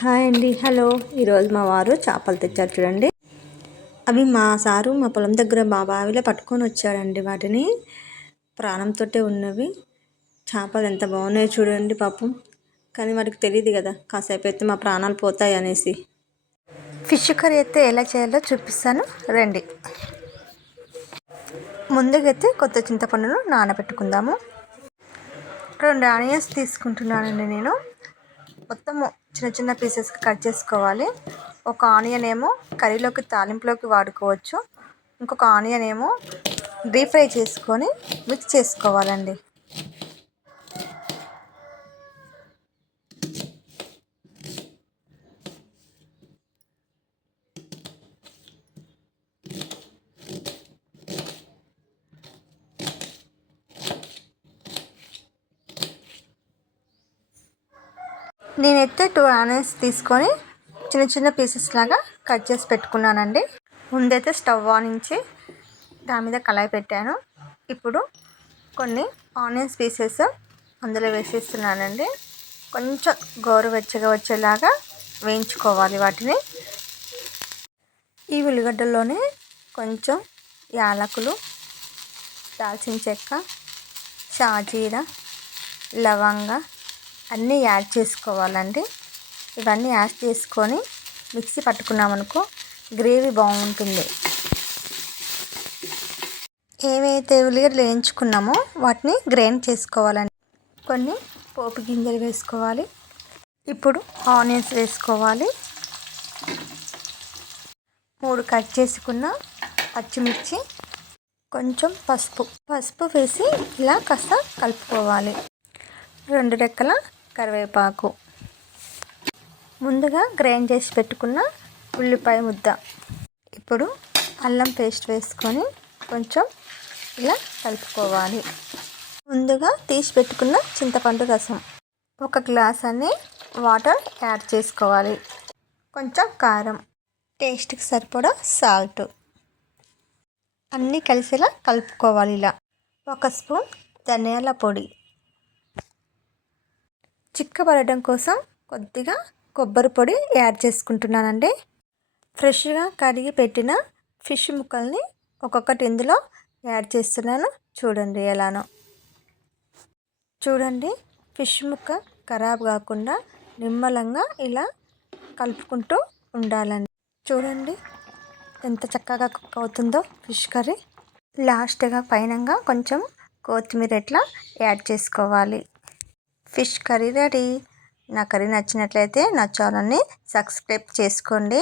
Hi అండి. Hello. ఈరోజు మా వారు చేపలు తెచ్చారు చూడండి. అవి మా సారు మా పొలం దగ్గర మా బావిలో పట్టుకొని వచ్చాడండి. వాటిని ప్రాణంతో ఉన్నవి చేపలు ఎంత బాగున్నాయో చూడండి పాపం. కానీ వాటికి తెలియదు కదా కాసేపు అయితే మా ప్రాణాలు పోతాయి అనేసి. ఫిష్ కర్రీ అయితే ఎలా చేయాలో చూపిస్తాను రండి. ముందుగా అయితే కొత్త చింతపండును నానబెట్టుకుందాము. 2 ఆనియన్స్ తీసుకుంటున్నానండి నేను. మొత్తము చిన్న చిన్న పీసెస్కి కట్ చేసుకోవాలి. ఒక ఆనియన్ ఏమో కర్రీలోకి తాలింపులోకి వాడుకోవచ్చు. ఇంకొక ఆనియన్ ఏమో డీప్ ఫ్రై చేసుకొని మిక్స్ చేసుకోవాలండి. నేనైతే 2 ఆనియన్స్ తీసుకొని చిన్న చిన్న పీసెస్ లాగా కట్ చేసి పెట్టుకున్నానండి. ముందైతే స్టవ్ ఆనించి దాని మీద కళాయి పెట్టాను. ఇప్పుడు కొన్ని ఆనియన్స్ పీసెస్ అందులో వేసేస్తున్నానండి. కొంచెం గోరువెచ్చగా వచ్చేలాగా వేయించుకోవాలి వాటిని. ఈ ఉల్లిగడ్డల్లోనే కొంచెం యాలకులు, దాల్చిన చెక్క, షాజీరా, లవంగ అన్నీ యాడ్ చేసుకోవాలండి. ఇవన్నీ యాడ్ చేసుకొని మిక్సీ పట్టుకున్నామనుకో గ్రేవీ బాగుంటుంది. ఏవైతే ఉల్లిగడ్డలు వేయించుకున్నామో వాటిని గ్రైండ్ చేసుకోవాలండి. కొన్ని పోపు గింజలు వేసుకోవాలి. ఇప్పుడు ఆనియన్స్ వేసుకోవాలి. 3 కట్ చేసుకున్న పచ్చిమిర్చి, కొంచెం పసుపు వేసి ఇలా కాస్త కలుపుకోవాలి. 2 రెక్కల కరివేపాకు, ముందుగా గ్రైండ్ చేసి పెట్టుకున్న ఉల్లిపాయ ముద్ద. ఇప్పుడు అల్లం పేస్ట్ వేసుకొని కొంచెం ఇలా కలుపుకోవాలి. ముందుగా తీసి పెట్టుకున్న చింతపండు రసం, 1 గ్లాస్ అన్ని వాటర్ యాడ్ చేసుకోవాలి. కొంచెం కారం, టేస్ట్కి సరిపడా సాల్ట్ అన్నీ కలిసేలా కలుపుకోవాలి. ఇలా 1 స్పూన్ ధనియాల పొడి, చిక్కబడడం కోసం కొద్దిగా కొబ్బరి పొడి యాడ్ చేసుకుంటున్నానండి. ఫ్రెష్గా కడిగి పెట్టిన ఫిష్ ముక్కల్ని ఒక్కొక్కటి ఇందులో యాడ్ చేస్తున్నాను. చూడండి ఎలానో. చూడండి ఫిష్ ముక్క ఖరాబ్ కాకుండా నిమ్మలంగా ఇలా కలుపుకుంటూ ఉండాలండి. చూడండి ఎంత చక్కగా కుక్ అవుతుందో ఫిష్ కర్రీ. లాస్ట్గా పైనంగా కొంచెం కొత్తిమీర ఇట్లా యాడ్ చేసుకోవాలి. Fish curry ready. నా కర్రీ నచ్చినట్లయితే నా ఛానల్ని సబ్స్క్రైబ్ చేసుకోండి.